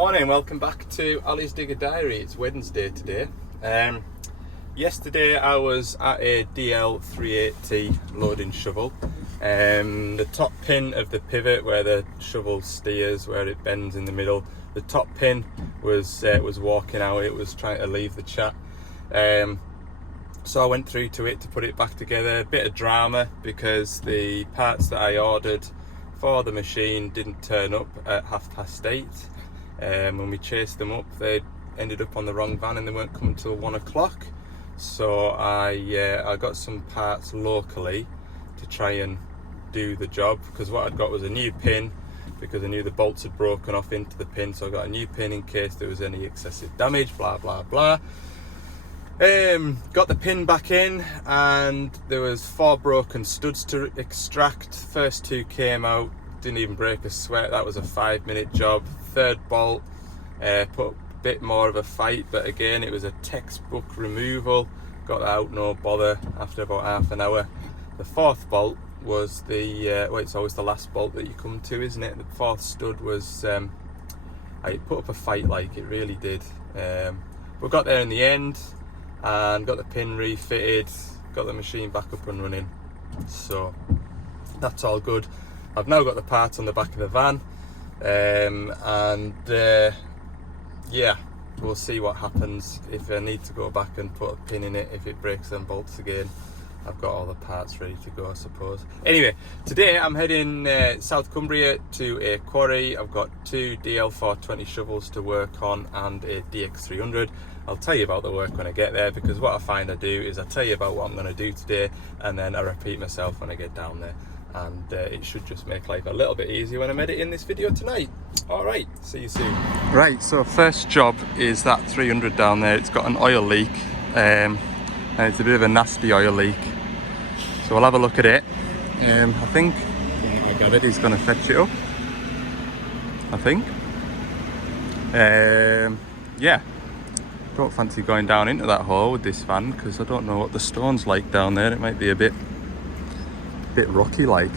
Morning, welcome back to Ali's Digger Diary. It's Wednesday today. Yesterday I was at a DL300 loading shovel. The top pin of the pivot where the shovel steers, where it bends in the middle, the top pin was walking out. It was trying to leave the chat. So I went through to it to put it back together. A bit of drama because the parts that I ordered for the machine didn't turn up at 8:30. When we chased them up, they ended up on the wrong van and they weren't coming till 1 o'clock. So I got some parts locally to try and do the job, because what I'd got was a new pin, because I knew the bolts had broken off into the pin. So I got a new pin in case there was any excessive damage, blah blah blah. Got the pin back in and there was 4 broken studs to extract. First 2 came out, didn't even break a sweat. That was a 5-minute job. Third bolt, put a bit more of a fight, but again it was a textbook removal. Got that out, no bother, after about half an hour. The 4th bolt was the well, it's always the last bolt that you come to, isn't it? The 4th stud was I put up a fight, like it really did. But got there in the end and got the pin refitted, got the machine back up and running, so that's all good. I've now got the parts on the back of the van, yeah, we'll see what happens. If I need to go back and put a pin in it, if it breaks them bolts again, I've got all the parts ready to go, I suppose. Anyway, today I'm heading South Cumbria to a quarry. I've got 2 DL420 shovels to work on and a DX300. I'll tell you about the work when I get there, because what I find I do is I tell you about what I'm going to do today and then I repeat myself when I get down there. And it should just make life a little bit easier when I'm editing this video tonight. Alright, see you soon. Right, so first job is that 300 down there. It's got an oil leak, and it's a bit of a nasty oil leak. So we'll have a look at it. I think my gravity's going to fetch it up. I think. Yeah. Don't fancy going down into that hole with this van, because I don't know what the stone's like down there. It might be a bit rocky like.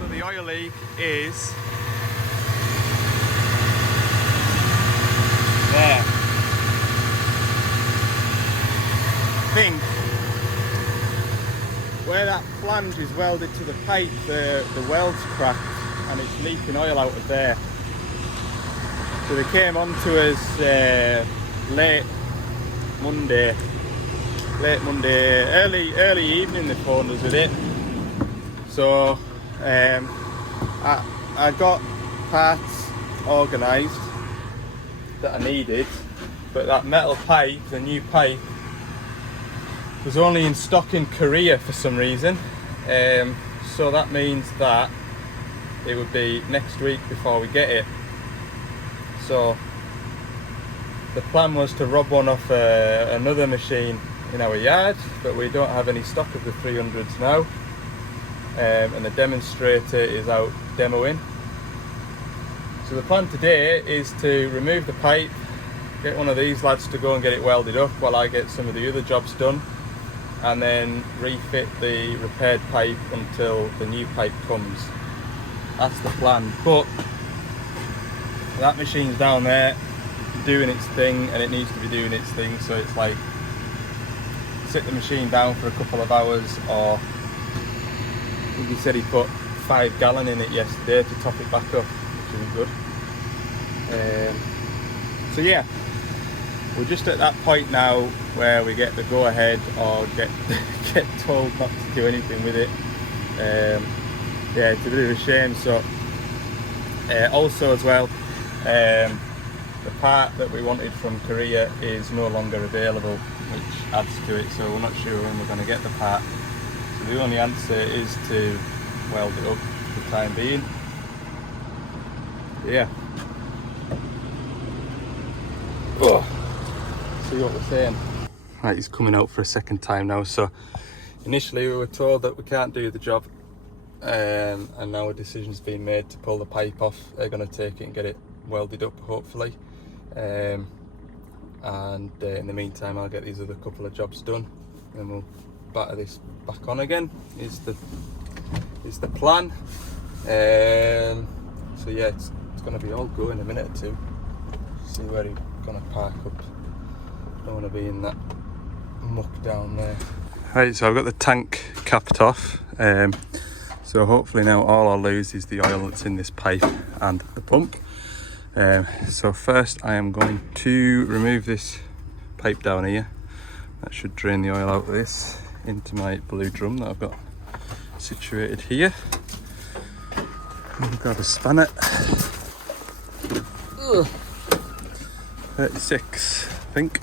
So the oil leak is there. I think where that flange is welded to the pipe, the weld's cracked and it's leaking oil out of there. So they came on to us late Monday, early evening. They phoned us with it. So I got parts organised that I needed, but that metal pipe, the new pipe, was only in stock in Korea for some reason. So that means that it would be next week before we get it. So the plan was to rob one off another machine in our yard, but we don't have any stock of the 300s now. And the demonstrator is out demoing. So the plan today is to remove the pipe, get one of these lads to go and get it welded up while I get some of the other jobs done, and then refit the repaired pipe until the new pipe comes. That's the plan. But that machine's down there doing its thing, and it needs to be doing its thing, so it's like sit the machine down for a couple of hours, or I think he said he put 5 gallon in it yesterday to top it back up, which is good. So yeah, we're just at that point now where we get the go ahead or get told not to do anything with it. Yeah, it's a bit of a shame. So also as well, the part that we wanted from Korea is no longer available, which adds to it, so we're not sure when we're going to get the part. So the only answer is to weld it up for the time being. Yeah. Oh. See what we're saying. Right, he's coming out for a second time now. So initially we were told that we can't do the job, and now a decision's been made to pull the pipe off. They're going to take it and get it welded up, hopefully. And in the meantime I'll get these other couple of jobs done and we'll batter this back on again is the plan. So yeah, it's going to be all go in a minute or two. see where he's gonna park up. Don't want to be in that muck down there. Right, so I've got the tank capped off. So hopefully now all I'll lose is the oil that's in this pipe and the pump. So first I am going to remove this pipe down here. That should drain the oil out of this into my blue drum that I've got situated here. I'll grab a spanner. 36, I think.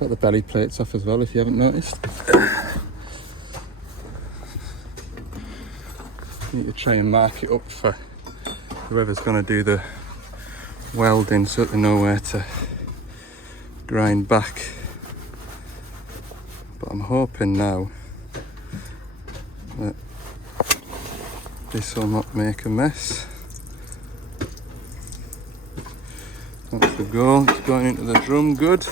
Got the belly plates off as well, if you haven't noticed. Need to try and mark it up for whoever's going to do the welding so that they know where to grind back. But I'm hoping now that this will not make a mess. That's the goal. It's going into the drum good.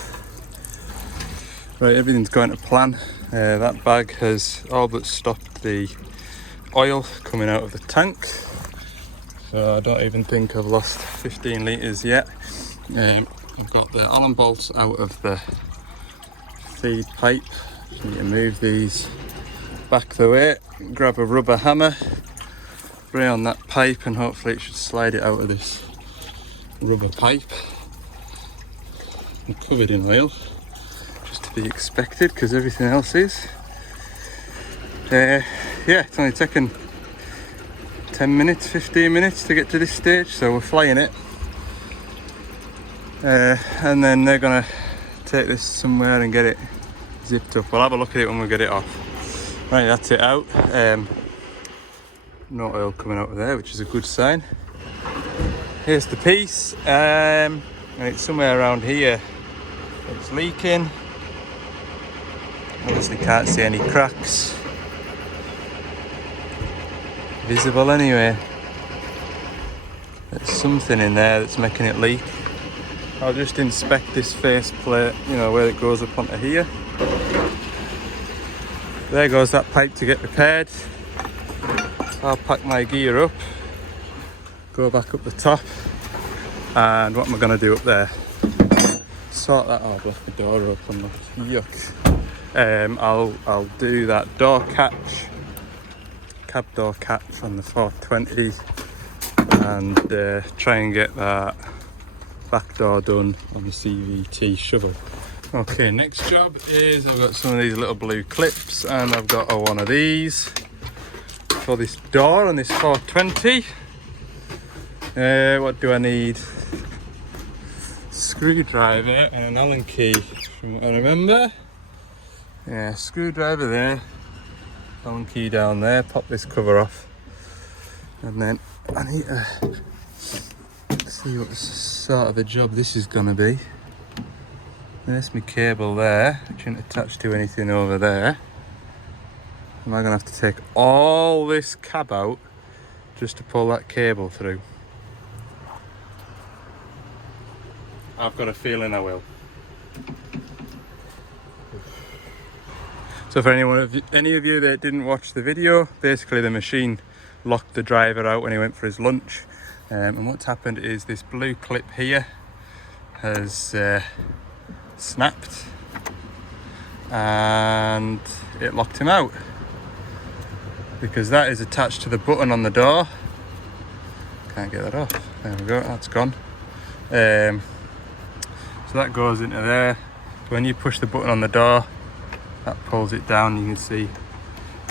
Right, everything's going to plan. That bag has all but stopped the oil coming out of the tank. So I don't even think I've lost 15 litres yet. I've got the Allen bolts out of the feed pipe. Just need to move these back the way, grab a rubber hammer, spray on that pipe, and hopefully it should slide it out of this rubber pipe. I'm covered in oil, just to be expected because everything else is. Yeah, it's only taken 10 minutes, 15 minutes to get to this stage, so we're flying it. And then they're gonna take this somewhere and get it zipped up. We'll have a look at it when we get it off. Right, that's it out. No oil coming out of there, which is a good sign. Here's the piece, and it's somewhere around here. It's leaking. Obviously can't see any cracks visible anyway. There's something in there that's making it leak. I'll just inspect this face plate, where it goes up onto here. There goes that pipe to get repaired. I'll pack my gear up, go back up the top, and what am I going to do up there? Sort that out, left the door open, look, yuck. I'll do that door catch, cab door catch on the 420, and try and get that back door done on the CVT shovel. Okay, next job is I've got some of these little blue clips, and I've got one of these for this door on this 420. What do I need? Screwdriver and an Allen key from what I remember. Yeah, screwdriver there, Allen key down there, pop this cover off, and then I need to see what sort of a job this is going to be. There's my cable there, which isn't attached to anything over there. Am I going to have to take all this cab out just to pull that cable through? I've got a feeling I will. So for any of you that didn't watch the video, basically the machine locked the driver out when he went for his lunch. And what's happened is this blue clip here has snapped and it locked him out, because that is attached to the button on the door. Can't get that off. There we go, that's gone. So that goes into there. So when you push the button on the door, that pulls it down. You can see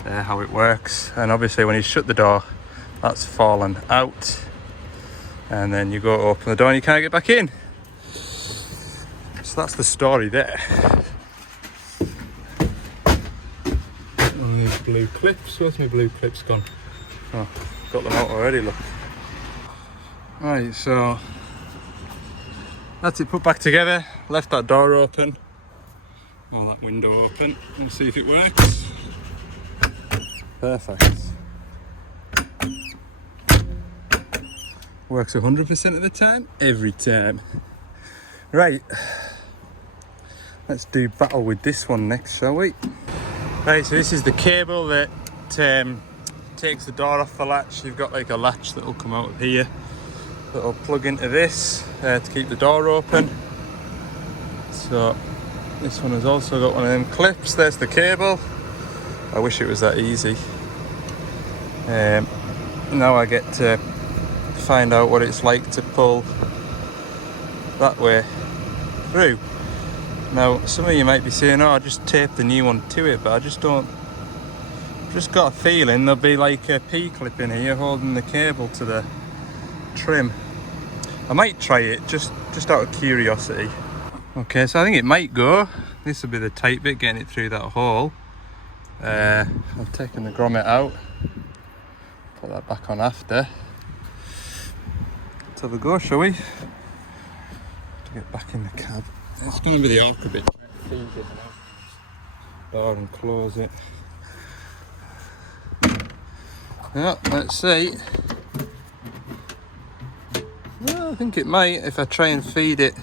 there how it works. And obviously when you shut the door, that's fallen out. And then you go to open the door and you can't get back in. So that's the story there. Oh, these blue clips. Where's my blue clips gone? Oh, got them out already, look. Right, so that's it put back together. Left that door open, or that window open, and see if it works. Perfect. Works 100% of the time, every time. Right, let's do battle with this one next, shall we? Right, so this is the cable that takes the door off the latch. You've got like a latch that will come out of here that'll plug into this to keep the door open. So this one has also got one of them clips. There's the cable. I wish it was that easy. Now I get to find out what it's like to pull that way through. Now some of you might be saying, oh, I just tape the new one to it, but I just got a feeling there'll be like a P-clip in here holding the cable to the trim. I might try it just out of curiosity. Okay, so I think it might go. This will be the tight bit, getting it through that hole. I've taken the grommet out, put that back on after. Let's have a go, shall we? To get back in the cab. It's going to be the awkward bit. Feed it now. Door and close it. Yeah, let's see. Well, I think it might if I try and feed it.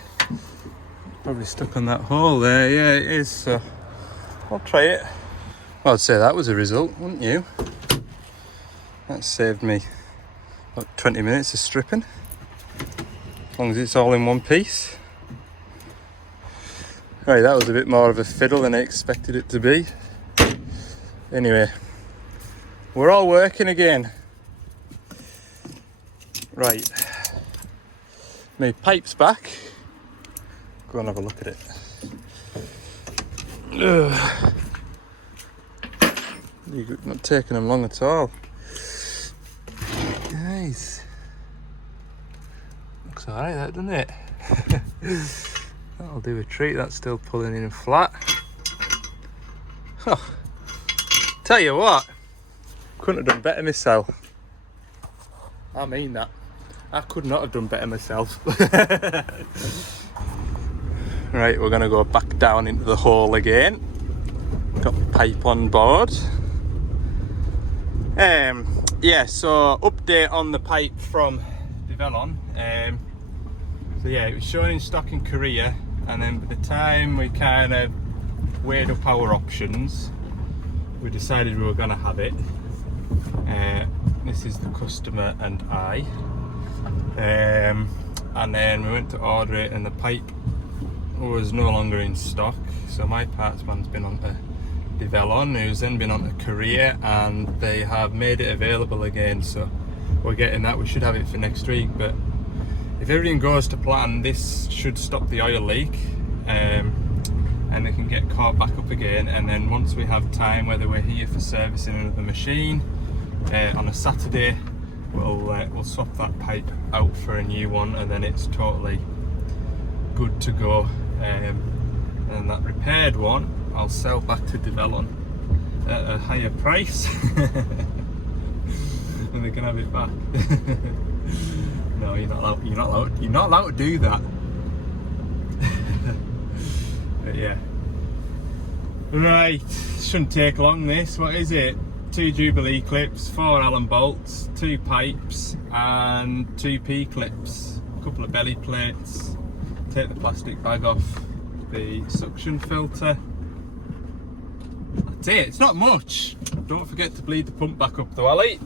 Probably stuck on that hole there. Yeah, it is. So I'll try it. Well, I'd say that was a result, wouldn't you? That saved me about 20 minutes of stripping. As long as it's all in one piece. Right, that was a bit more of a fiddle than I expected it to be. Anyway, we're all working again. Right. My pipe's back. Go and have a look at it. Ugh. You're not taking them long at all. Nice. Looks alright, that, doesn't it? That'll do a treat. That's still pulling in flat. Oh, tell you what, couldn't have done better myself. I mean that. I could not have done better myself. Right, we're gonna go back down into the hole again. Got the pipe on board. Yeah, so update on the pipe from Devellon. So yeah, it was shown in stock in Korea, and then by the time we kind of weighed up our options, we decided we were gonna have it. This is the customer and I. And then we went to order it, and the pipe was no longer in stock. So my parts man's been on to Devellon, who's then been on to Korea, and they have made it available again. So we're getting that. We should have it for next week, but if everything goes to plan, this should stop the oil leak, and they can get caught back up again. And then once we have time, whether we're here for servicing another machine on a Saturday, we'll swap that pipe out for a new one, and then it's totally good to go. And that repaired one I'll sell back to Devellon at a higher price, and they can have it back. No, you're not allowed to do that. But yeah. Right, shouldn't take long this. What is it? 2 Jubilee clips, 4 Allen bolts, 2 pipes and 2 P-clips, a couple of belly plates. Take the plastic bag off the suction filter. That's it, it's not much. Don't forget to bleed the pump back up though, Ali.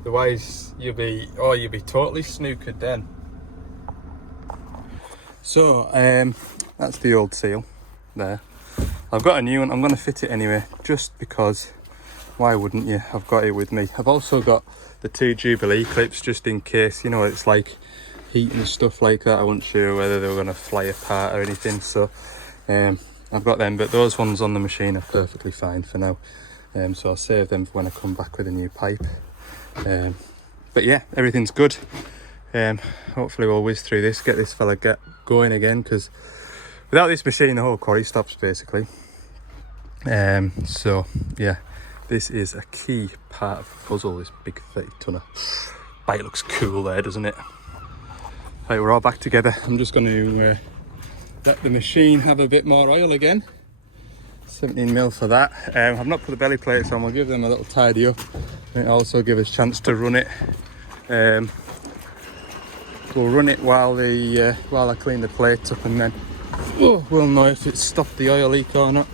Otherwise you'll be totally snookered then. So that's the old seal there. I've got a new one. I'm going to fit it anyway, just because, why wouldn't you? I've got it with me. I've also got the 2 Jubilee clips, just in case, you know, it's like heat and stuff like that. I wasn't sure whether they were going to fly apart or anything, so I've got them, but those ones on the machine are perfectly fine for now. So I'll save them for when I come back with a new pipe. But yeah, everything's good. Hopefully we'll whiz through this, get this fella going again, because without this machine the whole quarry stops basically. So yeah, this is a key part of the puzzle, this big 30 tonner. Bike looks cool there, doesn't it? Right, we're all back together. I'm just going to let the machine have a bit more oil again. 17mm for that. I've not put the belly plates on. We'll give them a little tidy up, and it also give us a chance to run it. We'll run it while I clean the plates up, and then we'll know if it's stopped the oil leak or not.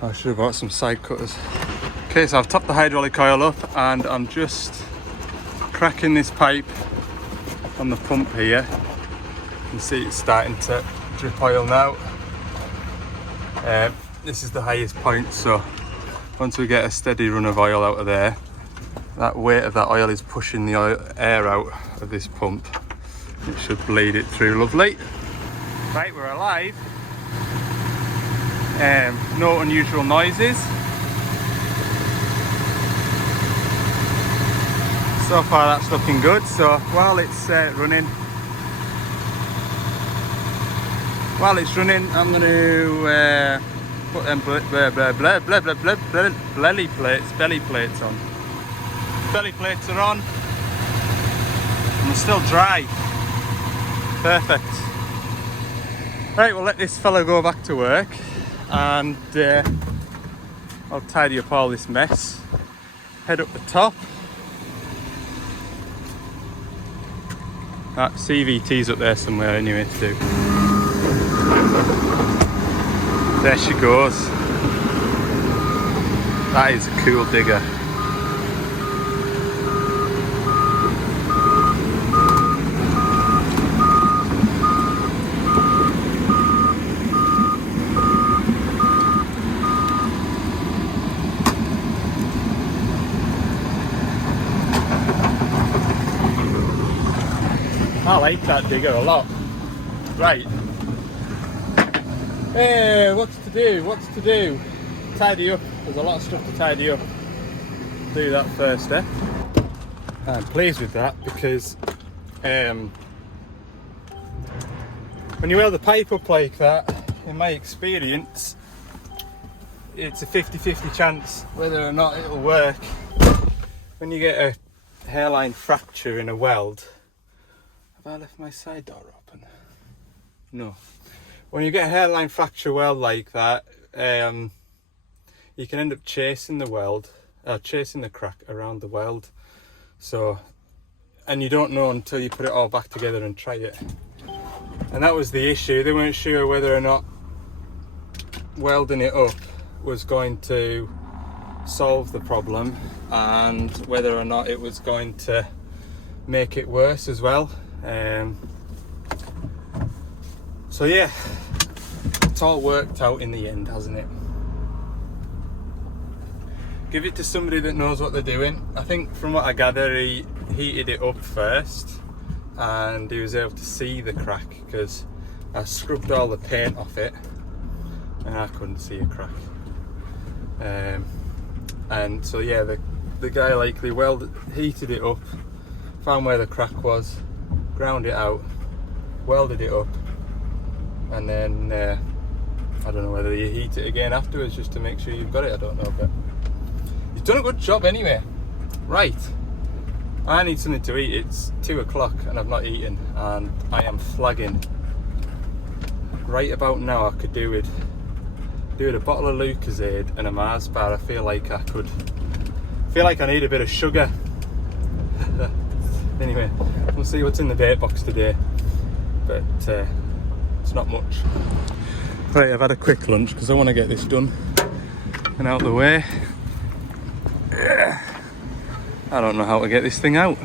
I should have bought some side cutters. Okay, so I've topped the hydraulic oil up and I'm just cracking this pipe on the pump here. You can see it's starting to drip oil now. This is the highest point, so once we get a steady run of oil out of there, that weight of that oil is pushing the air out of this pump. It should bleed it through lovely. Right, we're alive. No unusual noises. So far that's looking good, so while it's running, I'm going to put them belly plates on. Belly plates are on, and they're still dry. Perfect. Right, we'll let this fella go back to work, and I'll tidy up all this mess, head up the top. That CVT's up there somewhere anyway to do. There she goes. That is a cool digger. I like that digger a lot. Right. Hey, what's to do? Tidy up. There's a lot of stuff to tidy up. Do that first step. I'm pleased with that because when you weld the pipe up like that, in my experience, it's a 50-50 chance whether or not it'll work. When you get a hairline fracture in a weld, have I left my side door open? No. When you get a hairline fracture weld like that, you can end up chasing the crack around the weld. So, and you don't know until you put it all back together and try it. And that was the issue. They weren't sure whether or not welding it up was going to solve the problem and whether or not it was going to make it worse as well. So yeah, it's all worked out in the end, hasn't it? Give it to somebody that knows what they're doing. I think from what I gather, he heated it up first and he was able to see the crack because I scrubbed all the paint off it and I couldn't see a crack. And so yeah, the guy likely heated it up, found where the crack was, ground it out, welded it up, and then I don't know whether you heat it again afterwards just to make sure you've got it, I don't know, but you've done a good job anyway. Right, I need something to eat. It's 2 o'clock and I've not eaten and I am flagging. Right about now I could do with a bottle of Lucozade and a Mars bar. I feel like I need a bit of sugar. Anyway, we'll see what's in the bait box today, but it's not much. Right, I've had a quick lunch because I want to get this done and out the way. I don't know how to get this thing out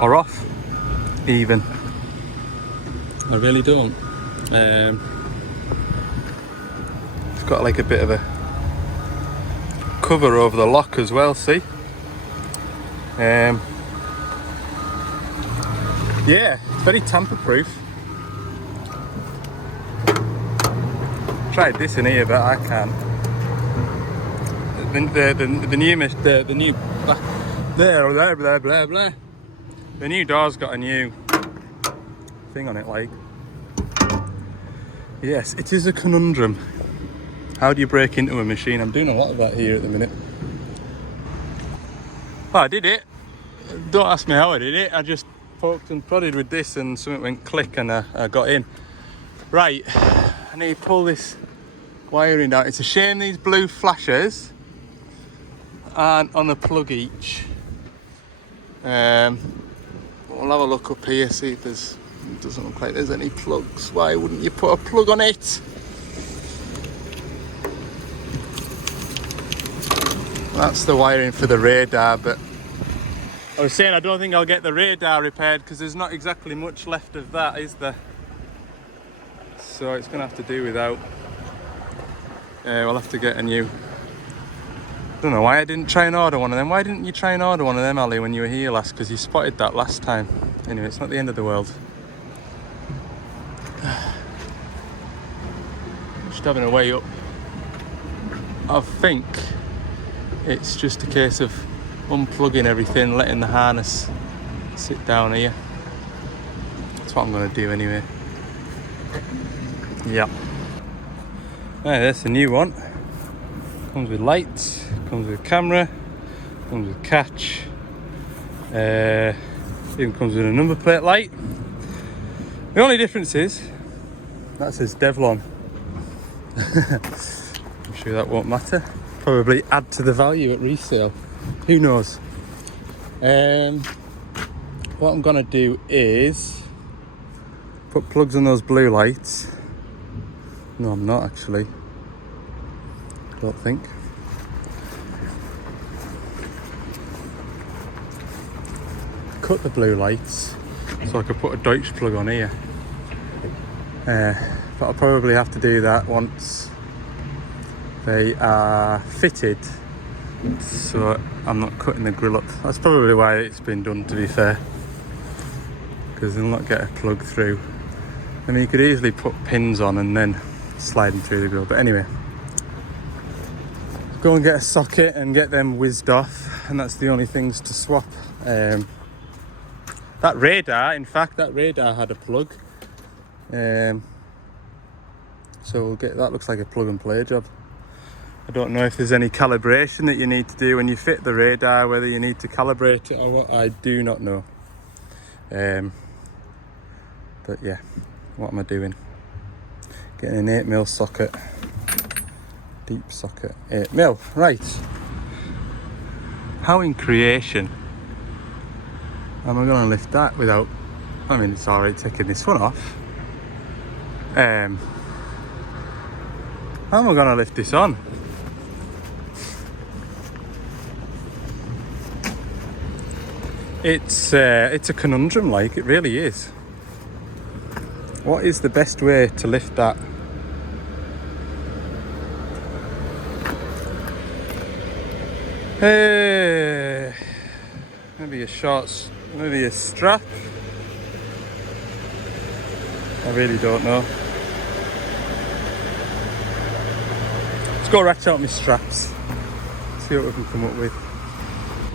or off even. I really don't. It's got like a bit of a cover over the lock as well, see? Yeah, it's very tamper proof. Tried this in here, but I can't. The new door's got a new thing on it, like. Yes, it is a conundrum. How do you break into a machine? I'm doing a lot of that here at the minute. Oh, I did it. Don't ask me how I did it. I just poked and prodded with this and something went click and I got in. Right, I need to pull this wiring down. It's a shame these blue flashers aren't on a plug each. We'll have a look up here, see if it doesn't look like there's any plugs. Why wouldn't you put a plug on it? That's the wiring for the radar, but I was saying I don't think I'll get the radar repaired because there's not exactly much left of that, is there? So it's going to have to do without. We'll have to get a new. I don't know why I didn't try and order one of them. Why didn't you try and order one of them, Ali, when you were here last? Because you spotted that last time. Anyway, it's not the end of the world. Just having a way up. I think it's just a case of unplugging everything, letting the harness sit down here. That's what I'm going to do anyway. Yeah. Right, there's the new one. Comes with lights, comes with camera, comes with catch. Even comes with a number plate light. The only difference is that says Devlon. I'm sure that won't matter. Probably add to the value at resale. Who knows? What I'm gonna do is put plugs on those blue lights. No, I'm not actually. Don't think. Cut the blue lights so I could put a Deutsch plug on here. But I'll probably have to do that once they are fitted, so I'm not cutting the grill up. That's probably why it's been done, to be fair, because they'll not get a plug through. I mean, you could easily put pins on and then slide them through the grill, but anyway, go and get a socket and get them whizzed off, and that's the only things to swap. That radar, in fact, that radar had a plug, so we'll get that. Looks like a plug and play job. I don't know if there's any calibration that you need to do when you fit the radar, whether you need to calibrate it or what. I do not know. But yeah, what am I doing? Getting an 8mm socket, deep socket, 8mm. Right. How in creation am I going to lift that without? I mean, it's alright taking this one off. How am I going to lift this on? It's a conundrum, like, it really is. What is the best way to lift that? Maybe a maybe a strap. I really don't know. Let's go ratchet out my straps. See what we can come up with.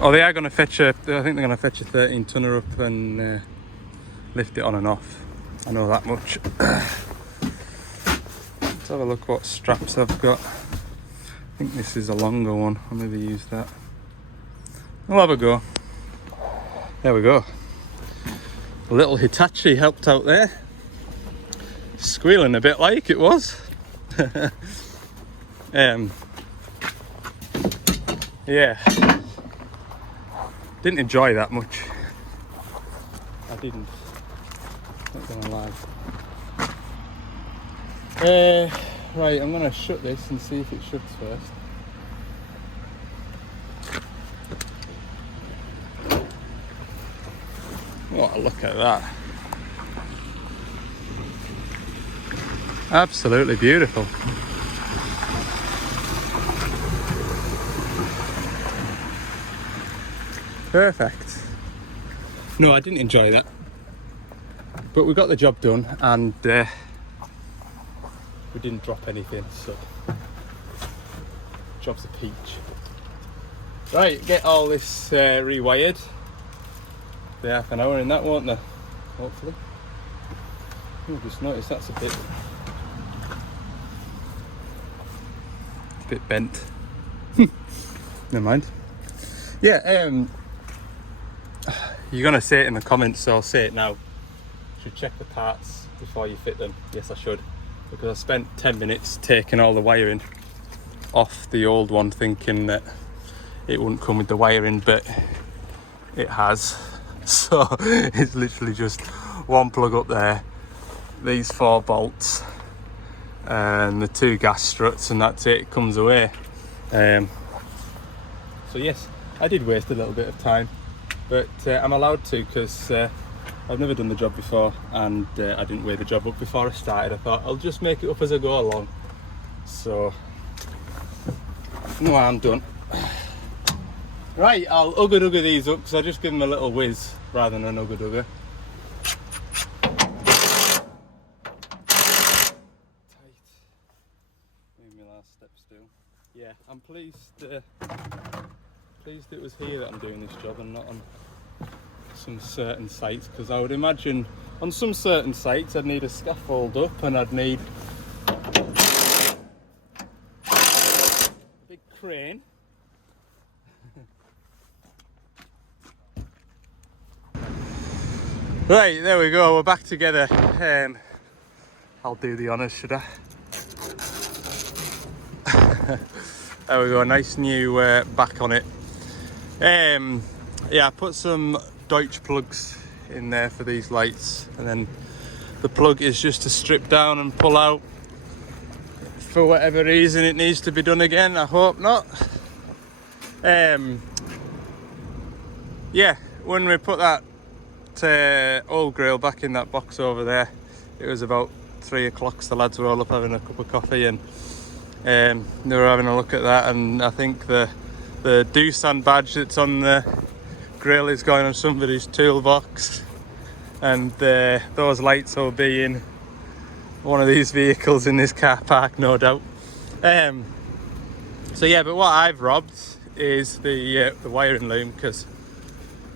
Oh, they are going to fetch I think they're going to fetch a 13-tonner up and lift it on and off. I know that much. Let's have a look what straps I've got. I think this is a longer one. I'll maybe use that. We'll have a go. There we go. A little Hitachi helped out there. Squealing a bit like it was. Yeah. Didn't enjoy that much. I didn't. Not gonna lie. Right, I'm gonna shut this and see if it shuts first. Oh, look at that. Absolutely beautiful. Perfect. No, I didn't enjoy that. But we got the job done, and we didn't drop anything, so job's a peach. Right, get all this rewired. Be half an hour in that, won't there? Hopefully. I've just noticed that's a bit bent. Never mind. Yeah, you're gonna say it in the comments, so I'll say it now. Should check the parts before you fit them. Yes, I should, because I spent 10 minutes taking all the wiring off the old one, thinking that it wouldn't come with the wiring, but it has. So it's literally just one plug up there, these 4 bolts, and the 2 gas struts, and that's it. It comes away. So yes, I did waste a little bit of time, but I'm allowed to because I've never done the job before, and I didn't weigh the job up before I started. I thought I'll just make it up as I go along. So no harm done. Right, I'll ugga-dugga these up because I just give them a little whiz rather than an ugga-dugga. Tight. Maybe my last step still. Yeah, I'm pleased it was here that I'm doing this job and not on some certain sites, because I would imagine on some certain sites I'd need a scaffold up and I'd need a big crane. Right, there we go, we're back together. I'll do the honours, should I? There we go, nice new back on it. Yeah, I put some Deutsch plugs in there for these lights, and then the plug is just to strip down and pull out. For whatever reason it needs to be done again, I hope not. Yeah, when we put that oil grill back in that box over there, it was about 3 o'clock, so the lads were all up having a cup of coffee, and they were having a look at that, and I think the Doosan badge that's on the grill is going on somebody's toolbox, and those lights will be in one of these vehicles in this car park, no doubt. So yeah, but what I've robbed is the wiring loom, because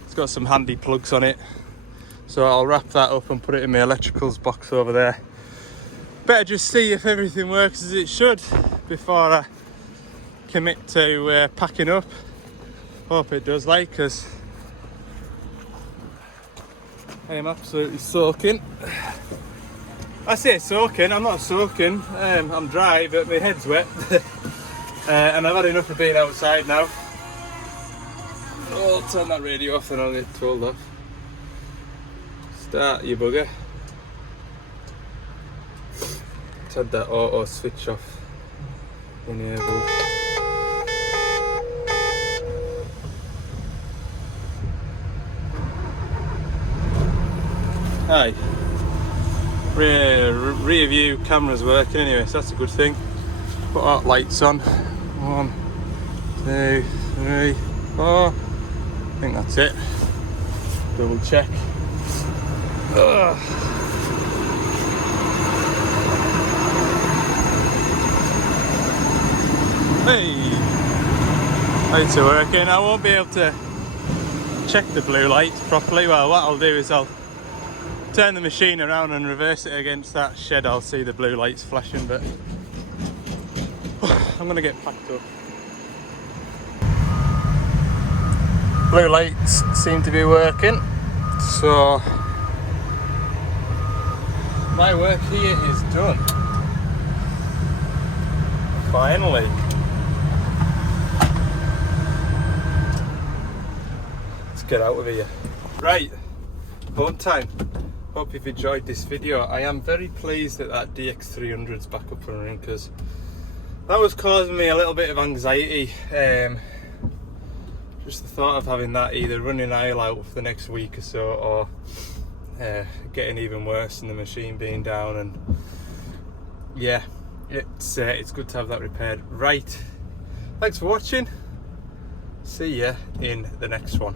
it's got some handy plugs on it. So I'll wrap that up and put it in my electricals box over there. Better just see if everything works as it should before I commit to packing up. Hope it does, like, because I am absolutely soaking. I say soaking, I'm not soaking. I'm dry, but my head's wet. And I've had enough of being outside now. Oh, I'll turn that radio off and I'll get told off. Start, you bugger. Let's had that auto switch off enabled. Hi. Rear view camera's working anyway, so that's a good thing. Put our lights on. 1, 2, 3, 4. I think that's it. Double check. Ugh. Hey, lights are working. I won't be able to check the blue lights properly. Well, what I'll do is I'll turn the machine around and reverse it against that shed. I'll see the blue lights flashing, but I'm gonna get packed up. Blue lights seem to be working, so my work here is done. Finally. Let's get out of here. Right, home time. Hope you've enjoyed this video. I am very pleased that DX300's back up and running, because that was causing me a little bit of anxiety. Just the thought of having that either running aisle out for the next week or so, or getting even worse and the machine being down. And yeah, it's good to have that repaired. Right, thanks for watching. See ya in the next one.